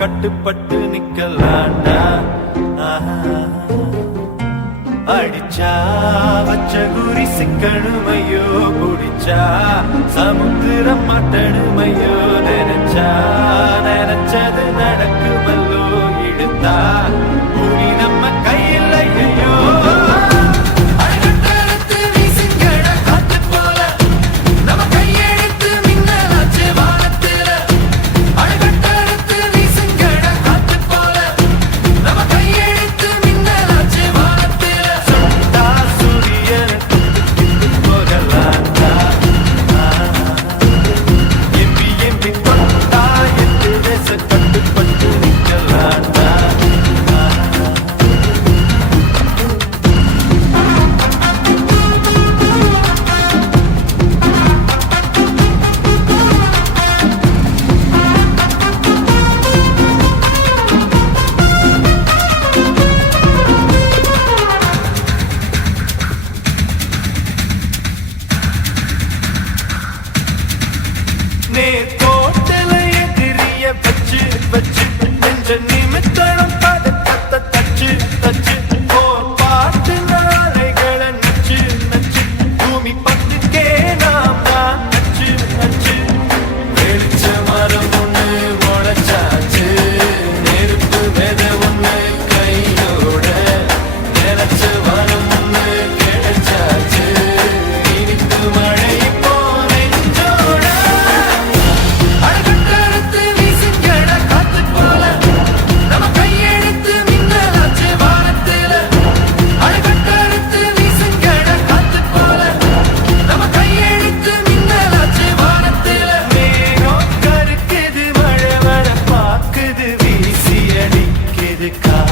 கட்டுப்பட்டு நிக்கலாண்டா. அடிச்சா வச்ச குறி சிக்கணுமையோ, குடிச்சா சமுத்திரம் மாட்டணுமையோ, நினைச்சது நடக்குமல்லோ, இழுத்தா கூறி நம்ம கையில் ஐயோ. கோட்டல எதிரிய வச்சு வச்சு நெஞ்ச நிமித்தம் பதக்கத்தை தச்சு தச்சு பாட்டு நாளைகளை நச்சு நச்சு பூமி பத்துக்கே நாம் தான் நச்சு நச்சு. வெளிச்ச மரம் ஒண்ணு முளைச்சாச்சு, நெருப்பு வெத ஒண்ணு கையோட, நினைச்ச வரம் ஒண்ணு கிடைச்சாச்சு, இனிப்பு மழை போ நெஞ்சோட. The car